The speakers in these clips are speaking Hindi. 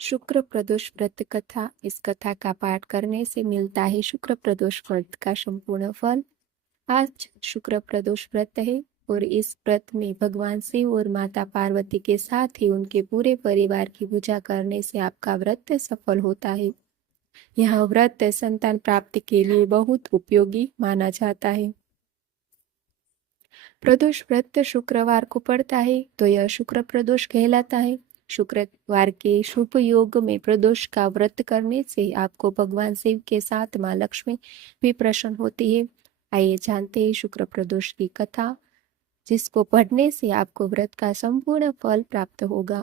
शुक्र प्रदोष व्रत कथा। इस कथा का पाठ करने से मिलता है शुक्र प्रदोष व्रत का संपूर्ण फल। आज शुक्र प्रदोष व्रत है और इस व्रत में भगवान शिव और माता पार्वती के साथ ही उनके पूरे परिवार की पूजा करने से आपका व्रत सफल होता है। यह व्रत संतान प्राप्ति के लिए बहुत उपयोगी माना जाता है। प्रदोष व्रत शुक्रवार को पड़ता है तो यह शुक्र प्रदोष कहलाता है। शुक्रवार के शुभ योग में प्रदोष का व्रत करने से आपको भगवान शिव के साथ माँ लक्ष्मी भी प्रसन्न होती है। आइए जानते हैं शुक्र प्रदोष की कथा, जिसको पढ़ने से आपको व्रत का संपूर्ण फल प्राप्त होगा।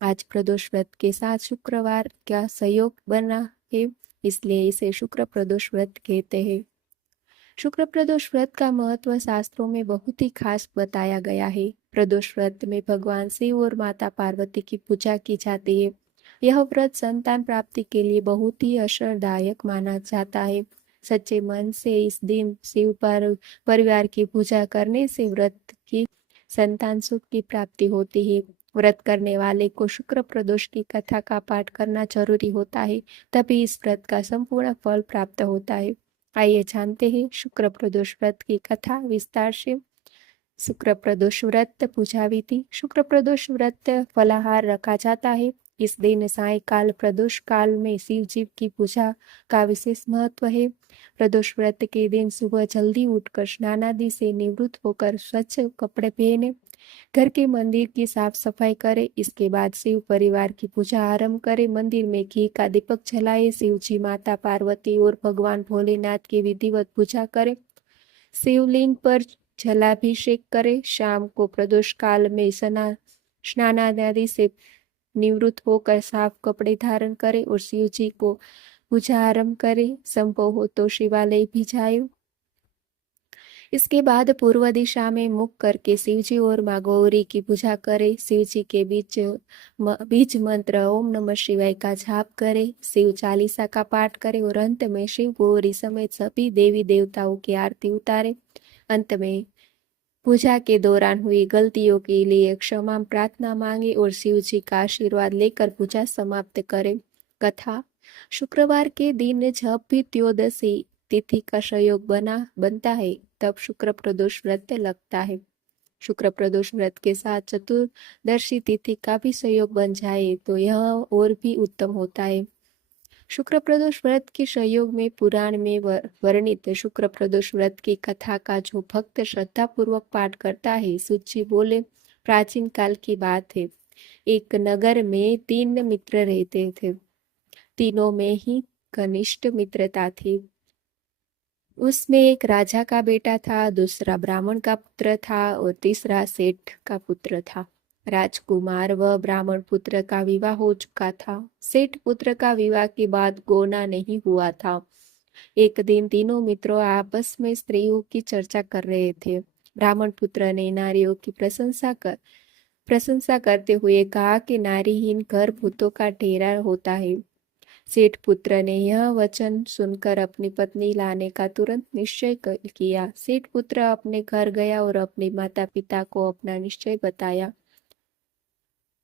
आज प्रदोष व्रत के साथ शुक्रवार का संयोग बना है, इसलिए इसे शुक्र प्रदोष व्रत कहते हैं। शुक्र प्रदोष व्रत का महत्व शास्त्रों में बहुत ही खास बताया गया है। प्रदोष व्रत में भगवान शिव और माता पार्वती की पूजा की जाती है। यह व्रत संतान प्राप्ति के लिए बहुत ही असरदायक माना जाता है। सच्चे मन से इस दिन शिव पर परिवार की पूजा करने से व्रत की संतान सुख की प्राप्ति होती है। व्रत करने वाले को शुक्र प्रदोष की कथा का पाठ करना जरूरी होता है, तभी इस व्रत का संपूर्ण फल प्राप्त होता है। आइए जानते हैं शुक्र प्रदोष व्रत की कथा विस्तार से। शुक्र प्रदोष व्रत पूजा विधि। शुक्र प्रदोष व्रत फलाहार रखा जाता है। इस दिन सायंकाल प्रदोष काल में शिव जी की पूजा का विशेष महत्व है। प्रदोष व्रत के दिन सुबह जल्दी उठकर स्नानादि से निवृत्त होकर स्वच्छ कपड़े पहने घर के मंदिर की साफ सफाई करे। इसके बाद शिव परिवार की पूजा आरंभ करे। मंदिर में घी का दीपक जलाए। शिव जी, माता पार्वती और भगवान भोलेनाथ की विधिवत पूजा करे। शिवलिंग पर जलाभिषेक करे। शाम को प्रदोष काल में स्नानादि से निवृत्त होकर साफ कपड़े धारण करे और शिव जी को पूजा आरंभ करे। संभव हो तो शिवालय भी जाए। इसके बाद पूर्व दिशा में मुख करके शिवजी और माँ गौरी की पूजा करे। शिवजी के बीज मंत्र ओम नमः शिवाय का जाप करे। शिव चालीसा का पाठ करे और अंत में शिव गौरी समेत सभी देवी देवताओं की आरती उतारे। अंत में पूजा के दौरान हुई गलतियों के लिए क्षमा प्रार्थना मांगे और शिव जी का आशीर्वाद लेकर पूजा समाप्त करे। कथा। शुक्रवार के दिन जब भी त्रयोदशी तिथि का संयोग बनता है तब शुक्र प्रदोष व्रत लगता है। शुक्र प्रदोष व्रत के साथ चतुर्दशी तिथि का भी संयोग बन जाए तो यह और भी उत्तम होता है। शुक्र प्रदोष व्रत के संयोग में पुराण में वर्णित शुक्र प्रदोष व्रत की कथा का जो भक्त श्रद्धा पूर्वक पाठ करता है, सूची बोले, प्राचीन काल की बात है। एक नगर में 3 मित्र रहते थे। तीनों में ही घनिष्ठ मित्रता थी। उसमें एक राजा का बेटा था, दूसरा ब्राह्मण का पुत्र था और तीसरा सेठ का पुत्र था। राजकुमार व ब्राह्मण पुत्र का विवाह हो चुका था। सेठ पुत्र का विवाह के बाद गौना नहीं हुआ था। एक दिन तीनों मित्रों आपस में स्त्रियों की चर्चा कर रहे थे। ब्राह्मण पुत्र ने नारियों की प्रशंसा करते हुए कहा कि नारीहीन घर भूतों का डेरा होता है। सेठ पुत्र ने यह वचन सुनकर अपनी पत्नी लाने का तुरंत निश्चय किया। सेठ पुत्र अपने घर गया और अपने माता पिता को अपना निश्चय बताया।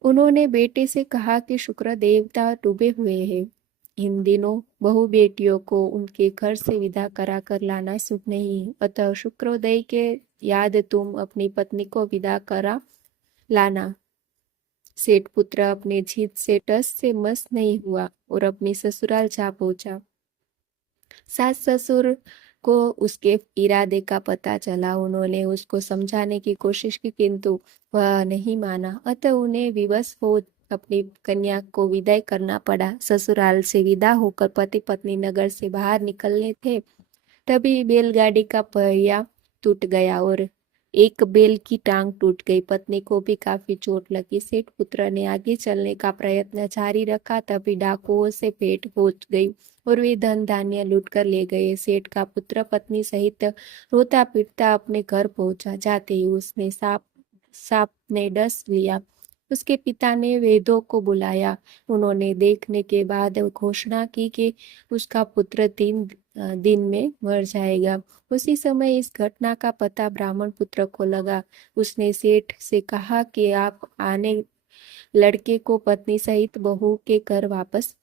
उन्होंने बेटे से कहा कि शुक्र देवता डूबे हुए हैं। इन दिनों बहु बेटियों को उनके घर से विदा करा कर लाना शुभ नहीं, अतः शुक्रोदय के याद तुम अपनी पत्नी को विदा करा लाना। सेठ पुत्र अपने जीत से टस से मस नहीं हुआ और अपनी ससुराल जा पहुंचा। सास ससुर को उसके इरादे का पता चला। उन्होंने उसको समझाने की कोशिश की, किंतु वह नहीं माना। अतः उन्हें विवश हो अपनी कन्या को विदाई करना पड़ा। ससुराल से विदा होकर पति पत्नी नगर से बाहर निकलने थे, तभी बैलगाड़ी का पहिया टूट गया और एक बैल की टांग टूट गई। पत्नी को भी काफी चोट लगी। सेठ पुत्र ने आगे चलने का प्रयत्न जारी रखा, तभी डाकुओं से भेंट हो गई और वे धन धान्य लूट कर ले गए। सेठ का पुत्र पत्नी सहित रोता पीटता अपने घर पहुंचा। जाते ही उसने सांप ने डस लिया। उसके पिता ने वैद्यों को बुलाया। उन्होंने देखने के बाद घोषणा की कि उसका पुत्र 3 दिन में मर जाएगा। उसी समय इस घटना का पता ब्राह्मण पुत्र को लगा। उसने सेठ से कहा कि आप लड़के को पत्नी सहित बहू के घर वापस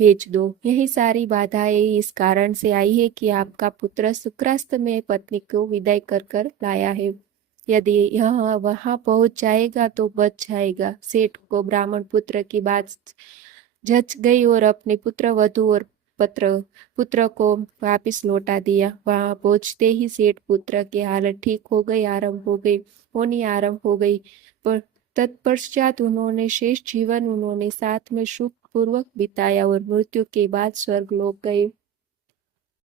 भेज दो। यही सारी बाधाएं इस कारण से आई है कि आपका पुत्र शुक्रास्त में पत्नी को विदाई कर कर लाया है। यदि यह वहां पहुंच जाएगा तो बच जाएगा। सेठ को ब्राह्मण पुत्र की बात जच गई और अपने पुत्र वधु और पुत्र को वापिस लौटा दिया। वहां पहुंचते ही सेठ पुत्र की हालत ठीक हो गई आरंभ हो गई। पर तत्पश्चात उन्होंने शेष जीवन उन्होंने साथ में सुख पूर्वक बिताया और मृत्यु के बाद स्वर्ग लोक गए।